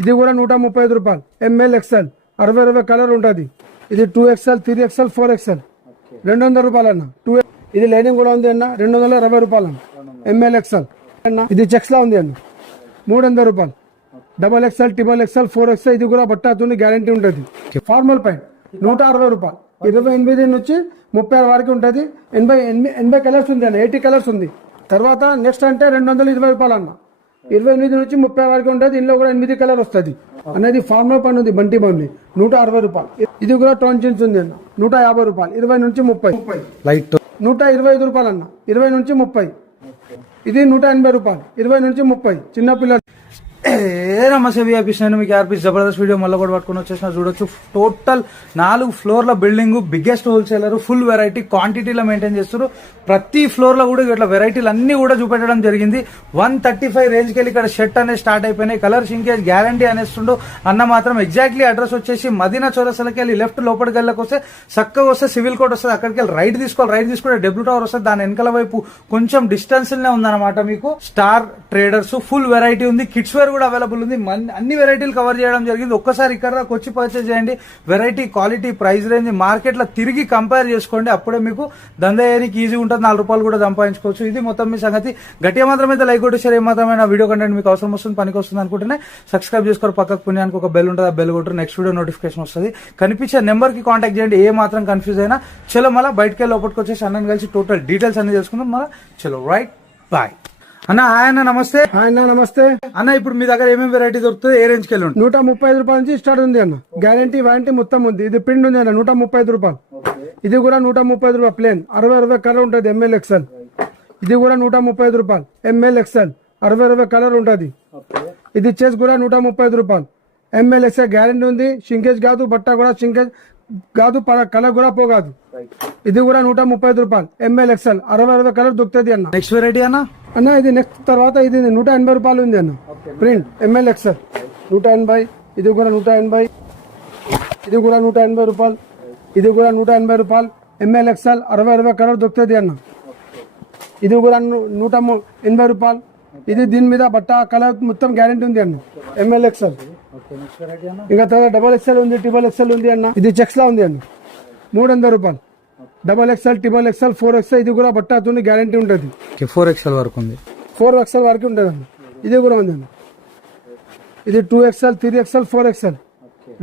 ఇది కూడా 135 రూపాయలు. ఎంఎల్ ఎక్స్ఎల్ 60 కలర్ ఉంటుంది. ఇది 2XL 3XL 4XL 200 రూపాయలు అన్న. ఇది లైనింగ్ కూడా ఉంది అన్న 220 రూపాయలు అన్న. ఎంఎల్ ఎక్స్ఎల్ అన్న. ఇది చెక్స్ లా ఉంది అన్న 300 రూపాయలు. XXL XXL 4XL ఇది కూడా బట్టాతుంది, గ్యారంటీ ఉంటుంది. ఫార్మల్ ప్యాంట్ 160 రూపాయలు. 28 నుంచి 30 వరకు ఉంటుంది. 80 కలర్స్ ఉంది అన్న, 80 కలర్స్ ఉంది. తర్వాత నెక్స్ట్ అంటే 220 రూపాయలు అన్న. 28 నుంచి 30 వరకు ఉంటుంది. ఇందులో కూడా 8 కలర్ వస్తుంది అనేది. ఫార్మల్ ప్యాంట్ ఉంది బంటి బండి 160 రూపాయలు. ఇది కూడా టోన్ జీన్స్ ఉంది అన్న 150 రూపాయలు. 20 నుంచి 30. లైట్ 125 రూపాయలు అన్న 20 నుంచి 30. ఇది 180 రూపాయలు 20 నుంచి 30. చిన్నపిల్లలు నమస్తే విఐపీస్, నేను మీకు ఆర్పీస్ జబర్దస్త్ వీడియో మళ్ళీ కూడా పట్టుకుని వచ్చేసిన. చూడొచ్చు టోటల్ 4 ఫ్లోర్ల building, biggest wholesaler, full variety క్వాంటిటీలో మెయింటైన్ చేస్తారు. ప్రతి ఫ్లోర్ లో కూడా ఇట్లా వెరైటీలు అన్ని కూడా చూపెట్టడం జరిగింది. 135 రేంజ్ కి ఇక్కడ షర్ట్ అనేది స్టార్ట్ అయిపోయినాయి. కలర్ షింకేజ్ గ్యారంటీ అనేస్తుండో అన్న మాత్రం. ఎగ్జాక్ట్లీ అడ్రస్ వచ్చేసి మదీనా చౌరస్తాలకి వెళ్ళి లెఫ్ట్ లోపలికి వెళ్ళకి వస్తే చక్కగా వస్తే సివిల్ కోర్ట్ వస్తుంది. అక్కడికి వెళ్ళి రైట్ తీసుకోవాలి. రైట్ తీసుకుంటే డబ్ల్యూ టవర్ వస్తుంది. దాని వెనకాల వైపు కొంచెం డిస్టెన్స్ నే ఉందన్నమాట. మీకు స్టార్ ట్రేడర్స్ ఫుల్ వెరైటీ ఉంది. కిడ్స్ వేర్ కూడా అవైలబుల్ ఉంది. అన్ని వెరైటీలు కవర్ చేయడం జరిగింది. ఒక్కసారి ఇక్కడ వచ్చి పర్చేజ్ చేయండి. Variety, quality, price range market లో తిరిగి కంపేర్ చేసుకోండి. అప్పుడే మీకు దందా చేయడానికి ఈజీ ఉంటుంది. 4 రూపాయలు కూడా సంపాదించుకోవచ్చు. ఇది మొత్తం మీ సంగతి. గట్టిగా మాత్రమైతే లైక్ కొట్టి షేర్ ఏమాత్రమైన వీడియో కంటెంట్ మీకు అవసరం వస్తుంది, పనికి వస్తుంది అనుకుంటేనే సబ్స్క్రైబ్ చేసుకోరు. పక్కకు పుణ్యానికి ఒక బెల్ ఉంటుంది, ఆ బెల్ కొట్టరు. నెక్స్ట్ వీడియో నోటిఫికేషన్ వస్తుంది. కనిపించే నెంబర్ కి కాంటాక్ట్ చేయండి. ఏ మాత్రం కన్ఫ్యూజ్ అయినా చలో మళ్ళీ బయటకి వెళ్ళి లోపలికి వచ్చేసి అన్నని కలిసి టోటల్ డీటెయిల్స్ అన్ని తెలుసుకుందాం. మళ్ళీ చలో రైట్ బాయ్. అన్న హాయ్ అన్న, నమస్తే. హాయ్ అన్న, నమస్తే అన్న. ఇప్పుడు మీ దగ్గర ఏమేమి వెరైటీ దొరుకుతుంది, ఏ రేంజ్ కి వెళ్ళి 135 రూపాయల నుంచి స్టార్ట్ ఉంది అన్న. గ్యారంటీ వారంటీ మొత్తం ఉంది. ఇది ప్రింట్ ఉంది అన్న 135 రూపాయలు. ఇది కూడా 135 రూపాయలు ప్లేన్ 60 కలర్ ఉంటుంది. ఎంఎల్ ఎక్స్ఎల్ ఇది కూడా 135 రూపాయలు. ఎంఎల్ ఎక్స్ఎల్ 60 కలర్ ఉంటుంది. ఇది చెస్ కూడా 135 రూపాయలు. ఎంఎల్ ఎక్స్ఎల్ గ్యారంటీ ఉంది. షింకేజ్ కాదు, బట్ట కూడా షింకేజ్ కాదు, కలర్ కూడా పోగాదు. ఇది కూడా 135 రూపాయలు. ఎంఎల్ ఎక్స్ఎల్ 60 కలర్ దొరుకుతుంది అన్న. నెక్స్ట్ వెరైటీ అన్న. ఇది నెక్స్ట్ తర్వాత ఇది 180 రూపాయలు ఉంది అన్న. Print M L XL 180. ఇది కూడా 180. ఇది కూడా 180 రూపాయలు. ఇది కూడా 180 రూపాయలు. ఎంఎల్ ఎక్స్ఎల్ 60 కలర్ దొరుకుతుంది అన్న. ఇది కూడా 180 రూపాయలు. ఇది దీని మీద బట్ట కలర్ మొత్తం గ్యారంటీ ఉంది అన్న. M L XL. ఇంకా తర్వాత XXL ఉంది, XXL ఉంది అన్న. ఇది చెక్స్ లా ఉంది అన్న 300 రూపాయలు. XXL XXL 4XL ఇది కూడా బట్టాతుంది, గ్యారంటీ ఉంటుంది. 4XL వరకు ఉంది. 4XL వరకు ఉంటుంది అన్న. ఇది కూడా ఉంది అన్న. ఇది 2XL 3XL 4XL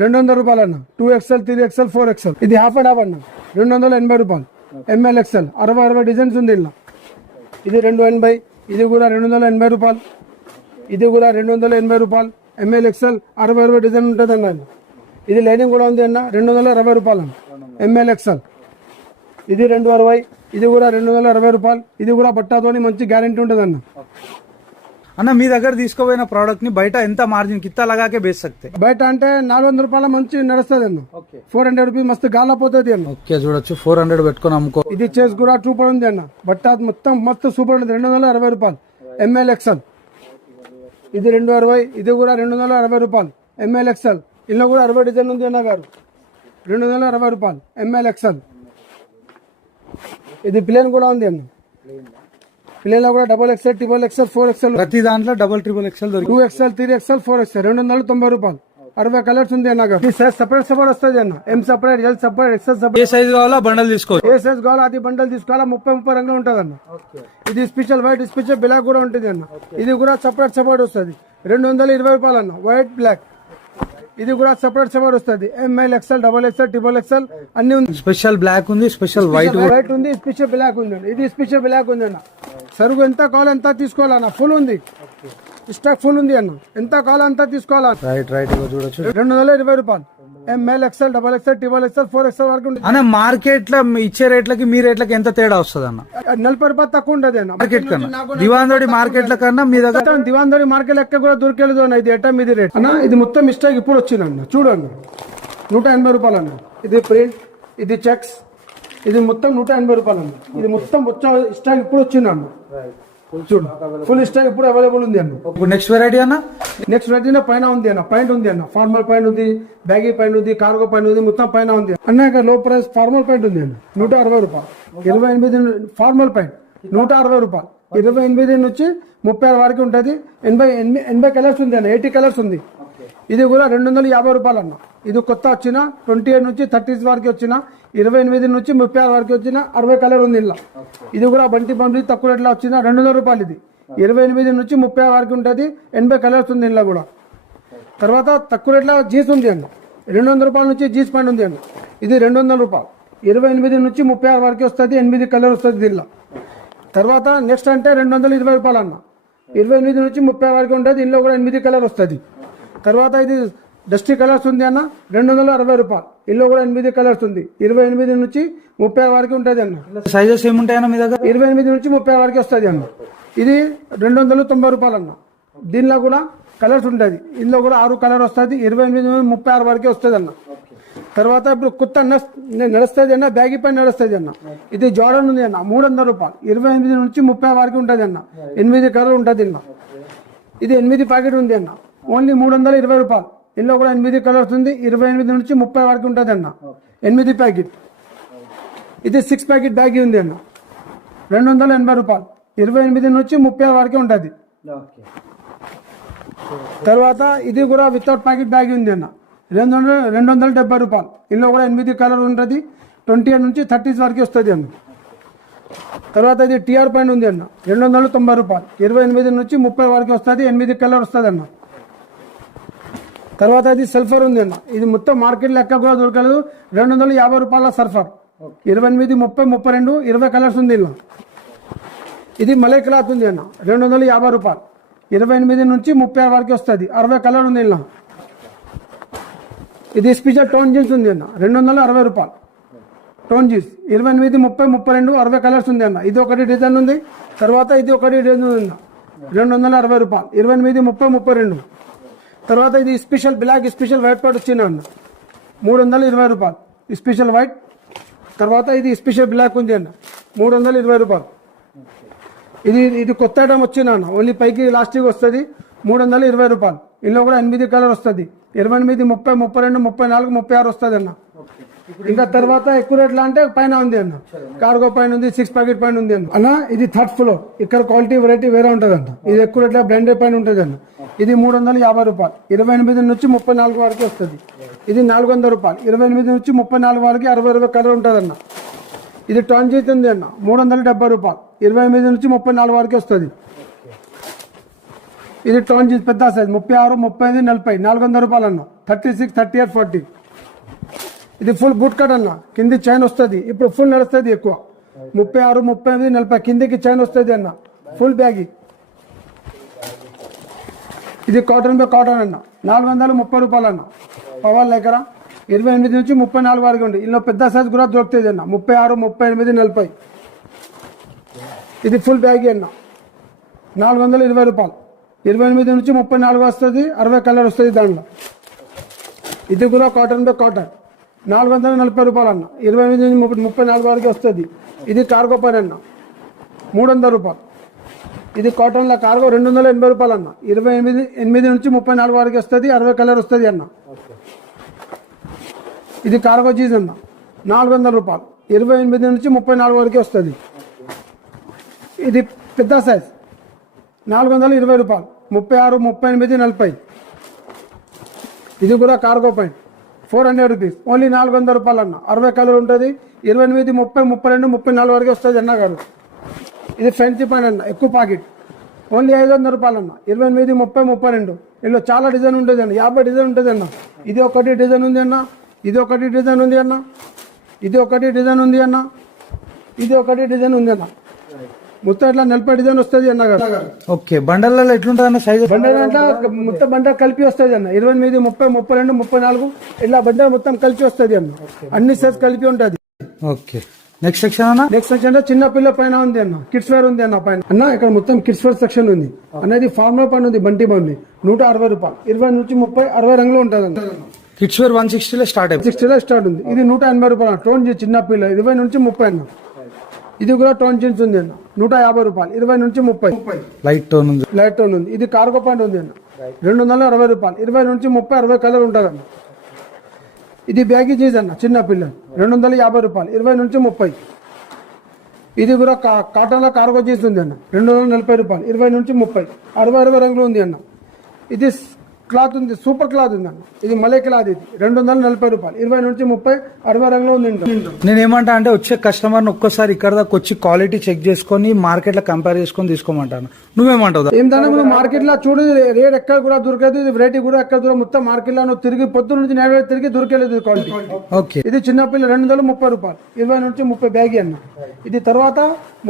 200 రూపాయలు అన్న. 2XL 3XL 4XL ఇది హాఫ్ అండ్ హాఫ్ అన్న 280 రూపాయలు. ఎంఎల్ ఎక్స్ఎల్ 60 డిజైన్స్ ఉంది ఇలా. ఇది 280. ఇది కూడా 280 రూపాయలు. ఇది కూడా 280 రూపాయలు. ఎంఎల్ ఎక్స్ఎల్ 60 డిజైన్ ఉంటుంది అన్న. ఇది లైనింగ్ కూడా ఉంది అన్న 220 రూపాయలు అన్న. ఎంఎల్ ఎక్స్ఎల్ ఇది 260. ఇది కూడా 220 రూపాయలు. ఇది కూడా బట్టాతోని మంచి గ్యారంటీ ఉంటుంది అన్న. అన్న మీ దగ్గర తీసుకోపోయిన ప్రోడక్ట్ ని బయట ఎంత మార్జిన్ కిత్తా లగాకే బేచ్ సక్తే? బయట అంటే 400 రూపాయల మంచి నడుస్తుంది అన్న. 400 రూపీస్ మస్తు గాలపోతుంది అన్న. ఓకే చూడొచ్చు 400 పెట్టుకుని అమ్ముకో. ఇది చేసి కూడా 2 ఉంది అన్న. బట్ట మొత్తం మస్తు సూపర్ ఉంది. 260 రూపాయలు. ఎంఎల్ ఎక్స్ఎల్ ఇది 260. ఇది కూడా 260 రూపాయలు. ఎంఎల్ ఎక్స్ఎల్ ఇందులో కూడా 60 డిజైన్ ఉంది అన్న గారు. 260 రూపాయలు. ఎంఎల్ ఎక్స్ఎల్ ఇది ప్లేన్ కూడా ఉంది అన్న. ప్లేన్ లో కూడా XXL XXL 4XL ప్రతి దాంట్లో XXL 2XL 3XL 4XL 290 రూపాయలు. 60 కలర్స్ ఉంది అన్న గారు. సపరేట్ వస్తుంది అన్న. M separate, L separate, XL separate. ఏ సైజ్ కావాలా బండల్ తీసుకోవాలి. ఏ సైజ్ కావాలా అది బండల్ తీసుకోవాలా. 30 రంగా ఉంటుంది అన్న. ఇది స్పెషల్ వైట్, స్పెషల్ బ్లాక్ కూడా ఉంటుంది అన్న. ఇది కూడా సపరేట్ వస్తుంది. 220 రూపాయలు అన్న. వైట్ బ్లాక్ ఇది కూడా సపరేట్ వస్తుంది. ఎంఎల్ ఎక్స్ఎల్ XXL XXL అన్ని ఉంది. స్పెషల్ బ్లాక్ ఉంది, స్పెషల్ వైట్ ఉంది, స్పెషల్ బ్లాక్ ఉంది. ఇది స్పెషల్ బ్లాక్ ఉంది అన్న. సరుకు ఎంత కావాలో ఎంత తీసుకోవాలన్న. ఫుల్ ఉంది, స్టాక్ ఫుల్ ఉంది అన్న. ఎంత కావాలో అంత తీసుకోవాలన్న. రైట్ చూడొచ్చు 220 రూపాయలు. M L XL XXL XXL 4XL వరకు ఉంటుంది అన్న. మార్కెట్ లో ఇచ్చే రేట్లకి మీ రేట్లకి ఎంత తేడా వస్తుంది అన్న? 40 రూపాయలు తక్కువ ఉండదు అన్న. మార్కెట్ కన్నా దివాందోడి మార్కెట్ల కన్నా మీ దగ్గర దివాందోడి మార్కెట్ ఎక్కడ కూడా దొరికేది అన్న. ఇది ఎట్టా మీది రేట్ అన్న. ఇది మొత్తం స్టాక్ ఇప్పుడు వచ్చింది అన్న. చూడండి 180 రూపాయలు అన్న. ఇది ప్రింట్, ఇది చెక్స్, ఇది మొత్తం 180 రూపాయలు అన్న. ఇది మొత్తం స్టాక్ ఇప్పుడు వచ్చింది అన్న. చూడు ఫుల్ స్టాక్ ఇప్పుడు అవైలబుల్ ఉంది అన్న. నెక్స్ట్ వెరైటీ అన్న. నెక్స్ట్ వెరైటీ పైన ఉంది అన్న. పాయింట్ ఉంది అన్న. ఫార్మల్ పాయింట్ ఉంది, బ్యాగీ పాయింట్ ఉంది, కార్గో పాయింట్ ఉంది, మొత్తం పైన ఉంది అన్న. ఇక్కడ లో ప్రైస్ ఫార్మల్ పాయింట్ ఉంది అన్న 160 రూపాయలు. 28 ఫార్మల్ పాయింట్ 160 రూపాయలు. 28 నుంచి 30 వరకు ఉంటుంది. 80 కలర్స్ ఉంది అన్న. 80 కలర్స్ ఉంది. ఇది కూడా 250 రూపాయలు అన్న. ఇది కొత్త వచ్చిన 28 నుంచి 30 వరకు వచ్చిన 28 నుంచి 36 వరకు వచ్చిన 60 కలర్ ఉంది ఇలా. ఇది కూడా బండి తక్కువ రేట్లో వచ్చిన 200 రూపాయలు. ఇది 28 నుంచి 30 వరకు ఉంటుంది. 80 కలర్స్ ఉంది ఇలా కూడా. తర్వాత తక్కువ రేట్లో జీన్స్ ఉంది అండి. 200 రూపాయల నుంచి జీన్స్ ప్యాంట్ ఉంది అండి. ఇది 200 రూపాయలు. 28 నుంచి 36 వరకు వస్తుంది. 8 కలర్ వస్తుంది దీనిలో. తర్వాత నెక్స్ట్ అంటే 220 రూపాయలు అన్న. 28 నుంచి 30 వరకు ఉంటుంది. ఇందులో కూడా 8 కలర్ వస్తుంది. తర్వాత ఇది డస్టీ కలర్స్ ఉంది అన్న 260 రూపాయలు. ఇందులో కూడా 8 కలర్స్ ఉంది. 28 నుంచి 30 వరకు ఉంటుంది అన్న. సైజెస్ ఏముంటాయన్న మీ దగ్గర? 28 నుంచి 30 వరకు వస్తుంది అన్న. ఇది 290 రూపాయలు అన్న. దీనిలో కూడా కలర్స్ ఉంటుంది. ఇందులో కూడా 6 కలర్ వస్తుంది. 28 నుంచి 36 వరకు వస్తుంది అన్న. తర్వాత ఇప్పుడు కొత్త నడుస్తుంది అన్న, బ్యాగీ పైన నడుస్తుంది అన్న. ఇది జోడన్ ఉంది అన్న 300 రూపాయలు. 28 నుంచి 30 వరకు ఉంటుంది అన్న. 8 కలర్ ఉంటుంది అన్న. ఇది 8 ప్యాకెట్ ఉంది అన్న. ఓన్లీ 320 రూపాయలు. ఇందులో కూడా 8 కలర్స్ ఉంది. 28 నుంచి 30 వరకు ఉంటుంది అన్న. 8 ప్యాకెట్. ఇది 6 ప్యాకెట్ బ్యాగీ ఉంది అన్న 280 రూపాయలు. 28 నుంచి 30 వరకు ఉంటుంది. తర్వాత ఇది కూడా వితౌట్ ప్యాకెట్ బ్యాగ్ ఉంది అన్న 270 రూపాయలు. ఇందులో కూడా 8 కలర్ ఉంటుంది. 28 నుంచి 30 వరకు వస్తుంది అన్న. తర్వాత ఇది టీఆర్ పైన ఉంది అన్న 290 రూపాయలు. 28 నుంచి 30 వరకు వస్తుంది. 8 కలర్ వస్తుంది అన్న. తర్వాత ఇది సల్ఫర్ ఉంది అన్న. ఇది మొత్తం మార్కెట్ లెక్క కూడా దొరకలేదు. 250 రూపాయల సల్ఫర్. 28, 30, 32, 20 కలర్స్ ఉంది ఇలా. ఇది మలై క్లాత్ ఉంది అన్న 250 రూపాయలు. 28 నుంచి 30 వరకు వస్తుంది. 60 కలర్ ఉంది ఇలా. ఇది స్పెషల్ టోన్ జీన్స్ ఉంది అన్న 260 రూపాయలు. టోన్ జీన్స్ 28, 30, 32, 60 కలర్స్ ఉంది అన్న. ఇది ఒకటి డిజైన్ ఉంది. తర్వాత ఇది ఒకటి డిజైన్ ఉంది అన్న 260 రూపాయలు. 28, 30, 32. తర్వాత ఇది special black special white pot వచ్చింది అన్న 320 రూపాయలు. Special white. తర్వాత ఇది స్పెషల్ బ్లాక్ ఉంది అన్న 320 రూపాయలు. ఇది కొత్త ఐటమ్ వచ్చింది అన్న. ఓన్లీ పైకి లాస్టిక్ వస్తుంది. 320 రూపాయలు. ఇందులో కూడా 8 కలర్ వస్తుంది. 28, 30, 32, 34, 36 వస్తుంది అన్న. ఇంకా తర్వాత ఎక్కువ రేట్లా అంటే పైన ఉంది అన్న. కార్గో పైన ఉంది. 6 ప్యాకెట్ పైన ఉంది అన్న. ఇది 3rd ఫ్లోర్. ఇక్కడ క్వాలిటీ వెరైటీ వేరే ఉంటుంది అంట. ఇది ఎక్కువ రేట్ల బ్రాండెడ్ పైన ఉంటుంది అన్న. ఇది 350 రూపాయలు. 28 నుంచి 34 వరకు వస్తుంది. ఇది 400 రూపాయలు. 28 నుంచి 34 వరకు 60 కలర్ ఉంటుంది అన్న. ఇది టోన్ జీన్స్ ఉంది అన్న 370 రూపాయలు. 28 నుంచి 34 వరకు వస్తుంది. ఇది టోన్ జీన్స్ పెద్ద సైజ్ 36, 35, 40 400 రూపాయలు అన్న. 36, 38, 40. ఇది ఫుల్ బూట్ కట్ అన్న. కింది చైన్ వస్తుంది. ఇప్పుడు ఫుల్ నడుస్తుంది ఎక్కువ. 36, 35, 40 కిందికి చైన్ వస్తుంది అన్న. Full baggy. ఇది కాటన్ బై కాటన్ అన్న 430 రూపాయలు అన్న. పవర్ దగ్గర 28 నుంచి 34 వరకు ఉంది. ఇందులో పెద్ద సైజ్ కూడా దొరుకుతుంది అన్న 36, 38, 40. ఇది ఫుల్ బ్యాగి అన్న 420 రూపాయలు. 28 నుంచి 34 వస్తుంది. 60 కలర్ వస్తుంది దాంట్లో. ఇది కూడా కాటన్ బై కాటన్ 440 రూపాయలు అన్న. 28 నుంచి 34 వరకు వస్తుంది. ఇది కార్గో పైన అన్న 300 రూపాయలు. ఇది కాటన్లో కార్గో 280 రూపాయలు అన్న. 28 నుంచి 34 వరకు వస్తుంది. 60 కలర్ వస్తుంది అన్న. ఇది కార్గో జీన్స్ అన్న 400 రూపాయలు. 28 నుంచి 34 వరకు వస్తుంది. ఇది పెద్ద సైజ్ 420 రూపాయలు. 36, 38, 40. ఇది కూడా కార్గో పైన 400 రూపీస్. ఓన్లీ 400 రూపాయలు అన్న. 60 కలర్ ఉంటుంది. 28, 30, 32, 34 వరకు వస్తుంది అన్న గారు. ఇది ఫ్యాన్సీ పైన అన్న ఎక్కువ ప్యాకెట్. ఓన్లీ 500 రూపాయలు అన్న. 28, 30, 32. ఇందులో చాలా డిజైన్ ఉంటుంది అన్న. 50 డిజైన్ ఉంటుంది అన్న. ఇది ఒకటి డిజైన్ ఉంది అన్న. ఇది ఒకటి డిజైన్ ఉంది అన్న. ఇది ఒకటి డిజైన్ ఉంది అన్న. ఇది ఒకటి డిజైన్ ఉంది అన్న. మొత్తం ఇట్లా 40 డిజైన్ వస్తుంది అన్న గారు. ఓకే. బండల్లో ఎట్లుంటుంది అన్న సైజ్? బండల్ అంటే మొత్తం బండ కలిపి వస్తుంది అన్న. 28, 30, 32, 34 ఇట్లా బండ మొత్తం కలిపి వస్తుంది అన్న. అన్ని సైజ్ కలిపి ఉంటుంది. ఓకే. నెక్స్ట్ సెక్షన్ అన్న? నెక్స్ట్ సెక్షన్ అంటే చిన్న పిల్ల పైన ఉంది అన్న. కిడ్స్ వేర్ ఉంది అన్న పైన అన్న. ఇక్కడ మొత్తం కిడ్స్ వేర్ సెక్షన్ ఉంది అనేది. ఫార్మల్ పైన ఉంది. బంటి బండి 160 రూపాయలు. 20 నుంచి 30, 60 రంగులు ఉంటుంది అన్న. కిడ్స్ వేర్ 160 స్టార్ట్ అయిపోయింది. 60 స్టార్ట్ ఉంది. ఇది 180 రూపాయలు. టోన్ జీన్స్ చిన్న పిల్ల 20 నుంచి 30 అన్న. ఇది కూడా టోన్ జీన్స్ ఉంది అన్న 150 రూపాయలు. 20 నుంచి 30. లైట్ టోన్ ఉంది. లైట్ టోన్ ఉంది. ఇది కార్గో పాయింట్ ఉంది అన్న 260 రూపాయలు. 20 నుంచి 30, 60 కలర్ ఉంటుంది అన్న. ఇది బ్యాగీ జీన్స్ అన్న చిన్న పిల్ల 250 రూపాయలు. 20 నుంచి 30. ఇది కూడా కాటన్లో కార్గో జీన్స్ ఉంది అన్న 240 రూపాయలు. 20 నుంచి 30. 60 రంగులు ఉంది అన్న. ఇది క్లాత్ ఉంది, సూపర్ క్లాత్ ఉంది అన్న. ఇది మలై క్లాత్, ఇది 240 రూపాయలు, 20 నుంచి 30, 60 రంగులో ఉంది. నేను ఏమంటా అంటే వచ్చే కస్టమర్ని ఒక్కసారి ఇక్కడ దాకా వచ్చి క్వాలిటీ చెక్ చేసుకొని మార్కెట్ లో కంపేర్ చేసుకొని తీసుకోమంటాను. నువ్వేమంటావు? ఏంటన్నా నువ్వు మార్కెట్ లో చూడు, రేట్ ఎక్కడ కూడా దొరకదు, ఇది వెరైటీ కూడా ఎక్కడ దూరం, మొత్తం మార్కెట్ లో నువ్వు తిరిగి పొద్దున్న నుంచి నేడు తిరిగి దొరకలేదు క్వాలిటీ. ఓకే, ఇది చిన్నపిల్ల 230 రూపాయలు, 20 నుంచి 30 బ్యాగ్ అన్న. ఇది తర్వాత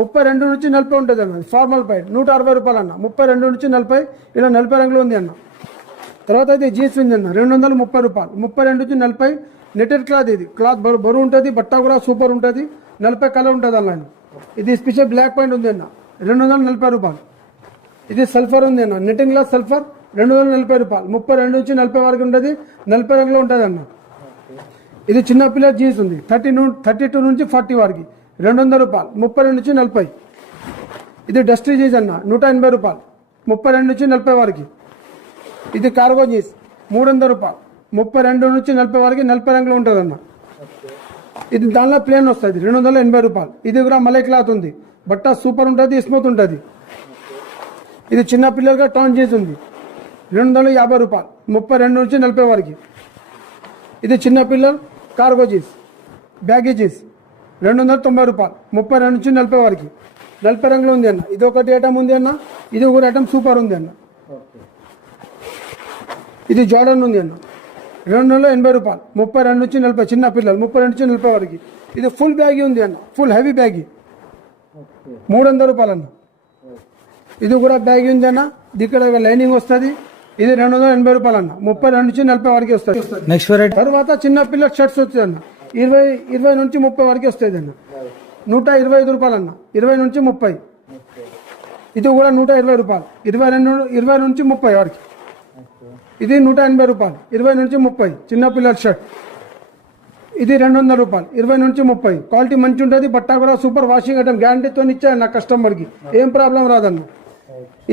32 నుంచి 40 ఉంటుంది అన్న. ఫార్మల్ ప్యాంట్ 160 రూపాయలు అన్న. 32 నుంచి 40, ఇలా 40 రంగులు ఉంది అన్న. తర్వాత ఇది జీన్స్ ఉంది అన్న, 230 రూపాయలు, 32 నుంచి 40. నెటెడ్ క్లాత్, ఇది క్లాత్ బరువు ఉంటుంది, బట్ట కూడా సూపర్ ఉంటుంది, 40 కలర్ ఉంటుంది అన్న. ఇది స్పెషల్ బ్లాక్ పాయింట్ ఉంది అన్న, 240 రూపాయలు. ఇది సల్ఫర్ ఉంది అన్న, నెట్టింగ్ క్లాత్ సల్ఫర్, 240 రూపాయలు, 32 నుంచి 40 వరకు ఉంటుంది, 40 రంగులో ఉంటుంది అన్న. ఇది చిన్నపిల్ల జీన్స్ ఉంది, 32 నుంచి 40 వరకు, 200 రూపాయలు, 32 నుంచి 40. ఇది డస్టీ జీన్స్ అన్న, 180 రూపాయలు, 32 నుంచి 40 వరకు. ఇది కార్గో జీన్స్ 300 రూపాయలు, 32 నుంచి 40 వరకు, 40 రంగులో ఉంటుంది అన్న. ఇది దానిలో ప్లేన్ వస్తుంది, 280 రూపాయలు. ఇది కూడా మలై క్లాత్ ఉంది, బట్ట సూపర్ ఉంటుంది, స్మూత్ ఉంటుంది. ఇది చిన్న పిల్లలుగా టౌన్ జీన్స్ ఉంది, 250 రూపాయలు, 32 నుంచి 40 వరకు. ఇది చిన్న పిల్లలు కార్గో జీన్స్, బ్యాగీ జీన్స్ 290 రూపాయలు, 32 నుంచి 40 వరకు, 40 రంగులో ఉంది అన్న. ఇది ఒకటి ఐటమ్ ఉంది అన్న, ఇది ఒక ఐటమ్ సూపర్ ఉంది అన్న. ఇది జోర్డన్ ఉంది అన్న, 280 రూపాయలు, 32 నుంచి 40, చిన్న పిల్లలు 32 నుంచి 40 వరకు. ఇది ఫుల్ బ్యాగీ ఉంది అన్న, ఫుల్ హెవీ బ్యాగీ, 300 రూపాయలు అన్న. ఇది కూడా బ్యాగీ ఉంది అన్న, ఇక్కడ లైనింగ్ వస్తుంది. ఇది 280 రూపాయలు అన్న, 32 నుంచి 40 వరకు వస్తుంది. నెక్స్ట్ వెరైటీ తర్వాత చిన్న పిల్లల షర్ట్స్ వస్తుంది అన్న, 20 నుంచి 30 వరకు వస్తుంది అన్న, 125 రూపాయలు అన్న, 20 నుంచి 30. ఇది కూడా 120 రూపాయలు, 20 నుంచి 30 వరకు. ఇది 180 రూపాయలు, 20 నుంచి 30, చిన్న పిల్లల షర్ట్. ఇది 200 రూపాయలు, 20 నుంచి 30. క్వాలిటీ మంచి ఉంటుంది, బట్ట కూడా సూపర్, వాషింగ్ ఐటమ్ గ్యారంటీతో ఇచ్చాను నా కస్టమర్కి, ఏం ప్రాబ్లం రాదన్న.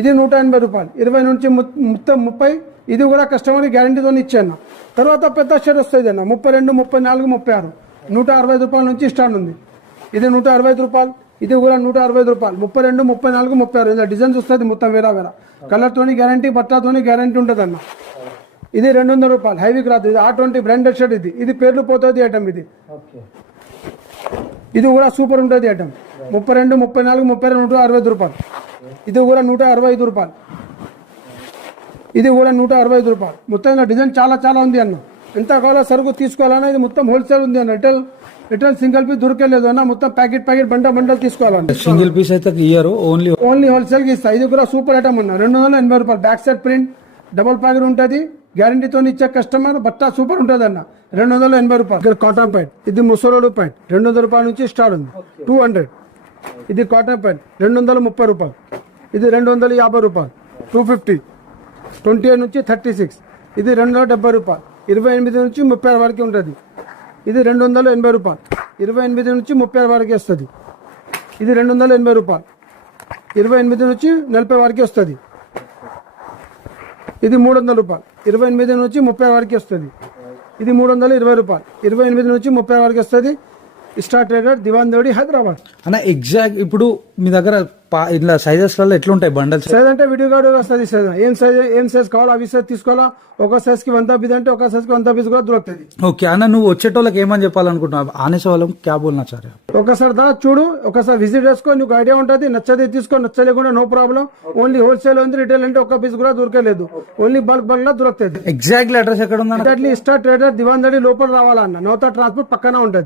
ఇది 180 రూపాయలు, 20 నుంచి 30. ఇది కూడా కస్టమర్కి గ్యారంటీతో ఇచ్చాను. తర్వాత పెద్ద షర్ట్ వస్తుంది అన్న, 32, 34, 36, 160 రూపాయల నుంచి స్టార్ట్ ఉంది. ఇది 160 రూపాయలు, ఇది కూడా 160 రూపాయలు, 32, 34, 36. ఇలా డిజైన్స్ వస్తుంది మొత్తం వేరే కలర్తోని గ్యారంటీ, బట్టతోని గ్యారంటీ ఉంటుంది అన్న. ఇది 200 రూపాయలు, హైవీ క్లాత్, ఇది R20 బ్రాండెడ్ షర్ట్. ఇది పేర్లు పోతుంది ఐటమ్. ఇది కూడా సూపర్ ఉంటుంది ఐటమ్, 32, 34, 32, 160 రూపాయలు. ఇది కూడా 165 రూపాయలు, ఇది కూడా 165 రూపాయలు. మొత్తం డిజైన్ చాలా చాలా ఉంది అన్న. ఎంత కావాలో సరుకు తీసుకోవాలన్నా ఇది మొత్తం హోల్సేల్ ఉంది అన్న. రిటైల్ సింగిల్ పీస్ దొరకలేదు అన్న, మొత్తం ప్యాకెట్ బండల్ తీసుకోవాలన్న. సింగిల్ పీస్ అయితే ఇయ్యరు, ఓన్లీ హోల్సేల్ కి ఇస్తా. ఇది కూడా సూపర్ ఐటమ్ అన్న, 280 రూపాయలు. Back side print, double packet ఉంటుంది, గ్యారంటీతో ఇచ్చే కస్టమర్, బట్ట సూపర్ ఉంటుంది అన్న, 280 రూపాయలు. ఇక్కడ కాటన్ ప్యాంట్, ఇది ముసలోడు ప్యాంట్, 200 రూపాయల నుంచి స్టార్ట్ ఉంది, 200. ఇది కాటన్ ప్యాంట్ 230 రూపాయలు, ఇది 250 రూపాయలు, 250, 28 నుంచి 36. ఇది 270 రూపాయలు, 28 నుంచి 30 వరకు ఉంటుంది. ఇది 280 రూపాయలు, 28 నుంచి 30 వరకు వస్తుంది. ఇది 280 రూపాయలు, 28 నుంచి 40 వరకు వస్తుంది. ఇది 300 రూపాయలు, 28 నుంచి 30 వరకు వస్తుంది. ఇది 320 రూపాయలు, 28 నుంచి 30 వరకు వస్తుంది. స్టార్ ట్రేడర్, దివాన్ దోడి, హైదరాబాద్ అన్న. ఎగ్జాక్ట్ ఇప్పుడు మీ దగ్గర ఇట్లా సైజెస్ లలో ఎట్లుంటాయి బండల్స్? సైజ్ అంటే వీడియో కార్డు వస్తుంది. సైజ్ ఏం సైజ్ కావాలో అవి సైజ్ తీసుకోవాలా. ఒక సైజ్ కి 100 పీస్ అంటే ఒక సైజ్ కి 100 పీస్ కూడా దొరుకుతుంది. ఓకే అన్న, నువ్వు వచ్చేటోళ్ళకి ఏమని చెప్పాలనుకుంటున్నావు? ఆనేసే వాళ్ళకి క్యా బోల్నా చారే? ఒకసారి దా చూడు, ఒకసారి విజిట్ చేసుకో, నీకు ఐడియా ఉంటుంది. నచ్చది తీసుకో, నచ్చలేకుండా నో ప్రాబ్లం. ఓన్లీ హోల్సేల్ ఉంది, రిటైల్ అంటే ఒక పీస్ కూడా దొరకలేదు, ఓన్లీ బల్క్ లా దొరుకుతుంది. ఎగ్జాక్ట్లీ అడ్రస్ ఎక్కడ ఉందన్న? స్టార్ ట్రేడర్, దివాన్ దోడి లోపల రావాలన్న, నౌతా ట్రాన్స్పోర్ట్ పక్కన ఉంటుంది.